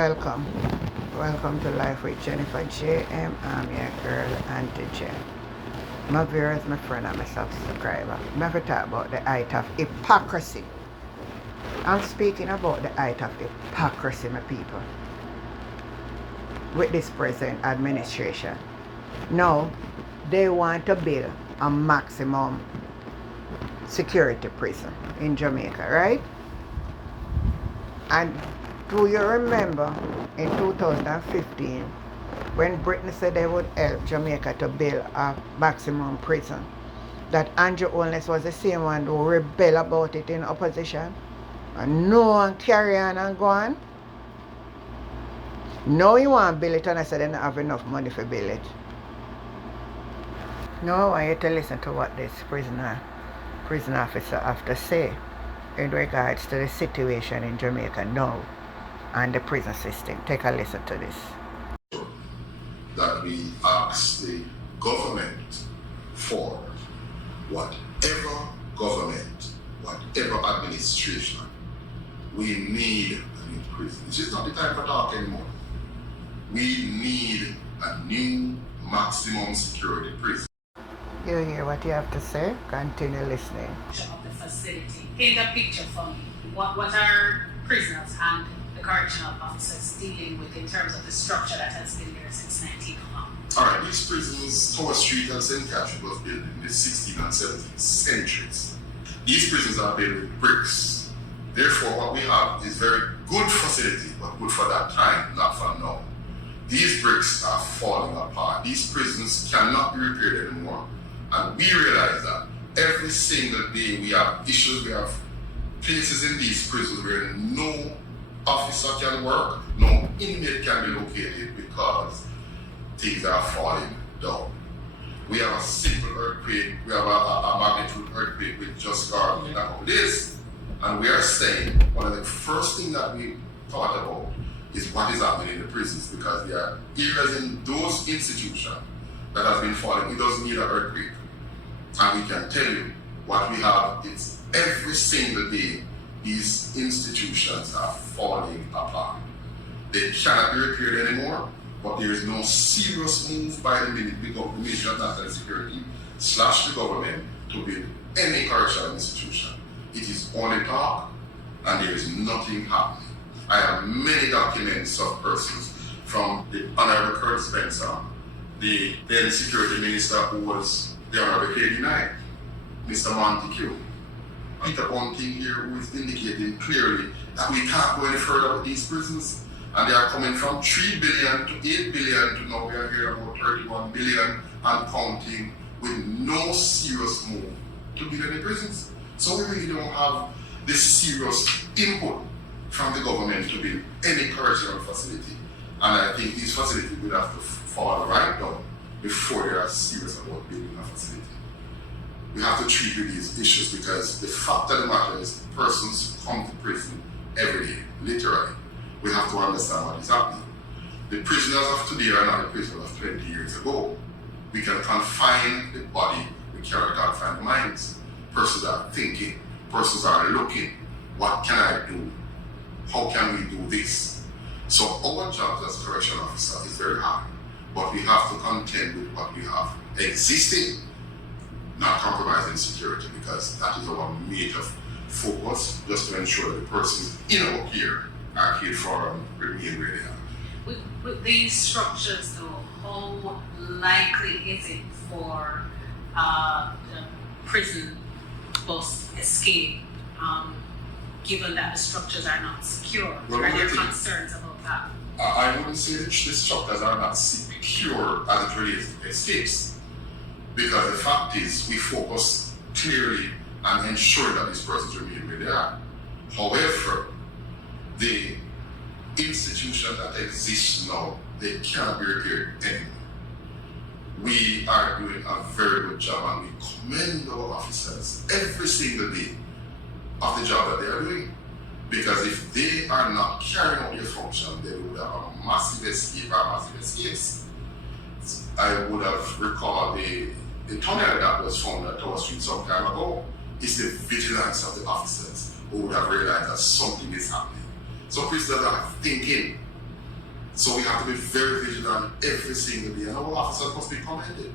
Welcome. Welcome to Life with Jennifer J.M. I'm your girl, Auntie Jen. My viewers, my friend, and my subscriber. I'm going to talk about the height of hypocrisy. I'm speaking about the height of hypocrisy, my people, with this present administration. Now, they want to build a maximum security prison in Jamaica, right? And do you remember in 2015 when Britain said they would help Jamaica to build a maximum prison, that Andrew Holness was the same one who rebelled about it in opposition, and no one carry on and go on? Now you want to build it and I said they don't have enough money for build it. Now I want you to listen to what this prison officer have to say in regards to the situation in Jamaica now and the prison system. Take a listen to this. That we ask the government for whatever government, whatever administration, we need a new prison. This is not the time for talk anymore. We need a new maximum security prison. You hear what you have to say? Continue listening. Of the facility. Paint a picture for me. What are prisoners and the correctional officers dealing with in terms of the structure that has been there since 1901? Alright, these prisons, Tower Street and St. Catherine, was built in the 16th and 17th centuries. These prisons are built with bricks. Therefore, what we have is very good facility, but good for that time, not for now. These bricks are falling apart. These prisons cannot be repaired anymore. And we realize that every single day we have issues, we have places in these prisons where no officer can work, no inmate can be located because things are falling down. We have a simple earthquake, we have a magnitude earthquake which just got in a couple days. And we are saying one of the first things that we thought about is what is happening in the prisons, because there are areas in those institutions that has been falling. It doesn't need an earthquake. And we can tell you what we have is every single day these institutions are falling apart. They cannot be repaired anymore, but there is no serious move by the Ministry of National Security / the government to build any correctional institution. It is only talk and there is nothing happening. I have many documents of persons from the Honorable Kurt Spencer, the then Security Minister who was the Honorable KD9, Mr. Montague. Peter Bunting here who is indicating clearly that we can't go any further with these prisons, and they are coming from 3 billion to 8 billion to now we are here about 31 billion and counting, with no serious move to build any prisons. So we really don't have this serious input from the government to build any correctional facility. And I think these facilities will have to fall right down before they are serious about building a facility. We have to treat with these issues because the fact of the matter is persons come to prison every day, literally. We have to understand what is happening. The prisoners of today are not the prisoners of 20 years ago. We can confine the body, we cannot confine the minds. Persons are thinking, persons are looking, what can I do? How can we do this? So our job as correctional officer is very hard, but we have to contend with what we have existing, not compromising security, because that is our major focus, just to ensure that the persons in our care are cared for and remain where they are. With these structures though, how likely is it for the prison bus escape, given that the structures are not secure? Well, are there concerns about that? I wouldn't say that the structures are not secure as it relates to escapes, because the fact is we focus clearly on ensuring that these persons remain where they are. However, the institutions that exist now, they cannot be repaired anymore. We are doing a very good job and we commend our officers every single day of the job that they are doing. Because if they are not carrying out their function, they would have a massive escape or massive escapes. I would have recalled the tunnel that was found at Tower Street some time ago. It's the vigilance of the officers who would have realized that something is happening. So prisoners are thinking, So we have to be very vigilant every single day, and our officers must be commended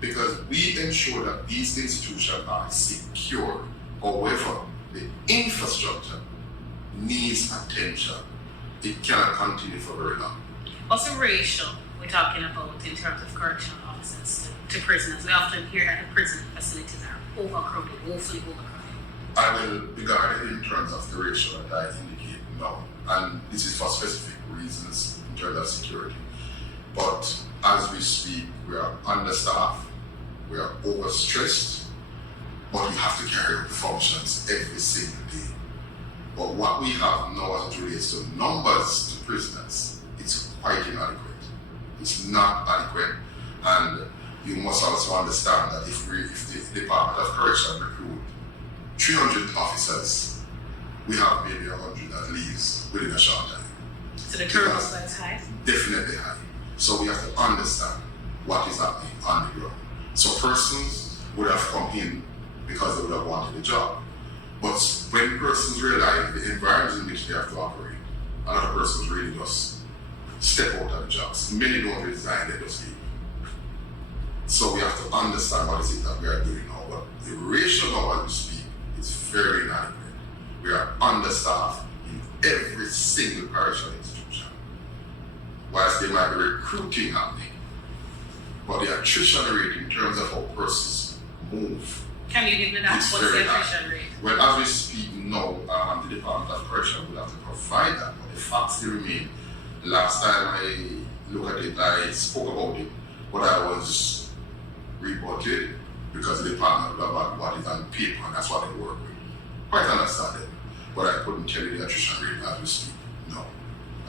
because we ensure that these institutions are secure. However, the infrastructure needs attention. It cannot continue for very long. What's the ratio we're talking about in terms of correctional officers to prisoners? We often hear that the prison facilities are overcrowded, woefully overcrowded. I will regard it in terms of the ratio that I indicate now, and this is for specific reasons in terms of security. But as we speak, we are understaffed, we are overstressed, but we have to carry out the functions every single day. But what we have now as it relates to numbers to prisoners, it's quite inadequate. It's not adequate, and you must also understand that if the Department of Correction recruit 300 officers, we have maybe 100 that leaves within a short time. So the turnover is high? Definitely high. So we have to understand what is happening on the ground. So persons would have come in because they would have wanted a job. But when persons realize the environment in which they have to operate, a lot of persons really just step out of the jobs. Many don't resign, they just leave. So we have to understand what is it that we are doing now. But the ratio now as we speak is very inadequate. We are understaffed in every single correctional institution. Whilst there might be recruiting happening, but the attrition rate in terms of how persons move. Can you give me that? It's What's the very attrition rate? Well, as we speak now, the Department of Correction will have to provide that, but the facts still remain. Last time I looked at it, I spoke about it, but I was rebutted because the department will have what is on paper, and that's what they work with. Quite understandable, but I couldn't tell you the attrition rate as we speak. No,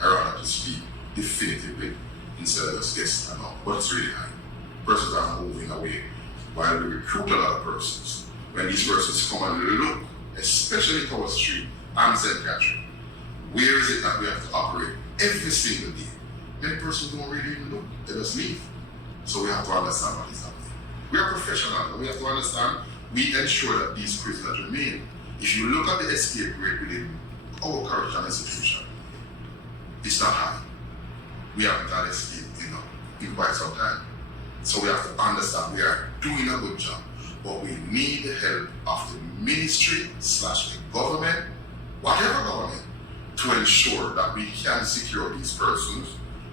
I rather to speak definitively instead of just guess and all, but it's really high. Persons are moving away while we recruit a lot of persons. When these persons come and look, especially towards street and St. Catherine, where is it that we have to operate every single day? Many persons don't really even look, they just leave. So we have to understand what is happening. We are professionals, and we have to understand, we ensure that these prisoners remain. If you look at the escape rate within our correctional institution, it's not high. We haven't had escape in quite some time. So we have to understand we are doing a good job, but we need the help of the ministry / the government, whatever government, to ensure that we can secure these persons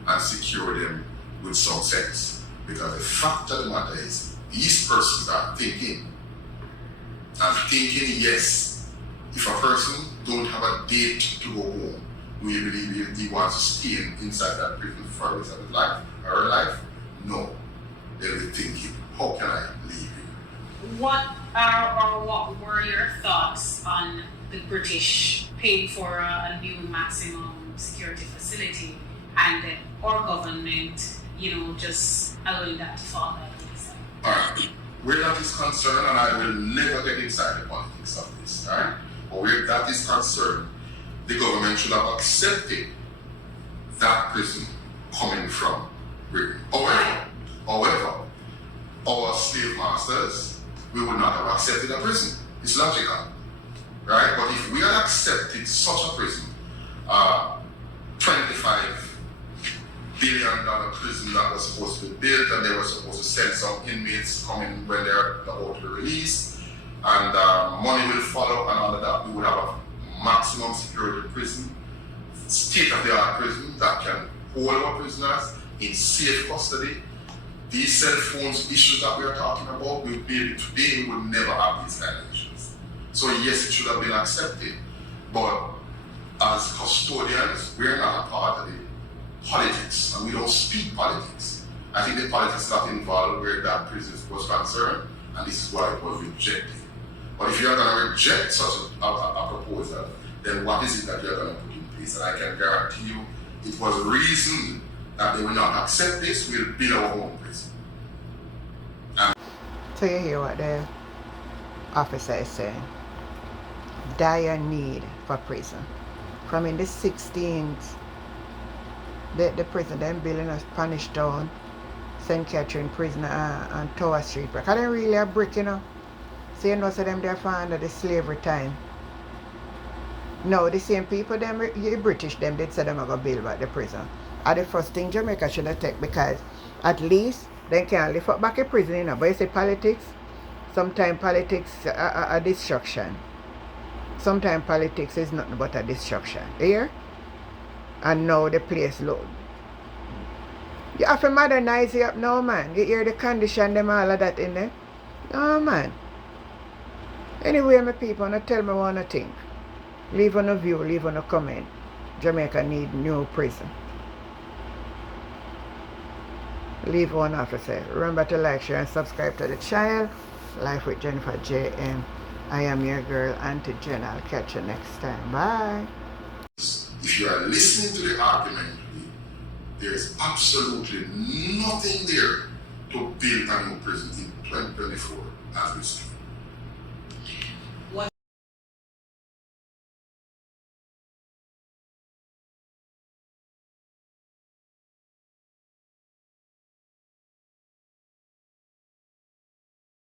and secure them with some sense. Because the fact of the matter is, these persons are thinking. And thinking, yes, if a person don't have a date to go home, do you believe he wants to stay inside that prison for the rest of his life or her life? No. They'll be thinking, how can I leave you? What were your thoughts on the British paying for a new maximum security facility and our government, just allowing that to fall by the wayside? Alright, where that is concerned, and I will never get inside the politics of this, alright? But where that is concerned, the government should have accepted that prison coming from Britain. However, our slave masters, we would not have accepted a prison. It's logical, right? But if we had accepted such a prison, $25 billion prison that was supposed to be built, and they were supposed to send some inmates coming when they're about to be released, and money will follow and all of that, we would have a maximum security prison, state-of-the-art prison that can hold our prisoners in safe custody. These cell phones issues that we are talking about, today we would never have these kind of issues. So yes, it should have been accepted, but as custodians, we are not a part of the politics, and we don't speak politics. I think the politics got involved where that prison was concerned, and this is why it was rejected. But if you are going to reject such a proposal, then what is it that you are going to put in place? And I can guarantee you, it was reasoned that they will not accept this, we'll build our own prison. So you hear what the officer is saying. Dire need for prison. From in the 16th, the prison them building a Spanish Town, St. Catherine prison and Tower Street. Because they really a brick, So you know, so them they're found at the slavery time. No, the same people, the British, them did say them are going to build back the prison. are the first thing Jamaica should have take, because at least they can lift up back a prison, you know. But you see politics, sometimes politics are a destruction. Sometimes politics is nothing but a destruction. Here? And now the place look. You have to modernize it up now, man. You hear the condition, them all of that in there. No, man. Anyway, my people, not tell me what I think. Leave on a view, leave on a comment. Jamaica need new prison. Leave one off to say. Remember to like, share, and subscribe to the channel. Life with Jennifer JM. I am your girl, Auntie Jen. I'll catch you next time. Bye. If you are listening to the argument, there is absolutely nothing there to build a new prison in 2024 as we speak.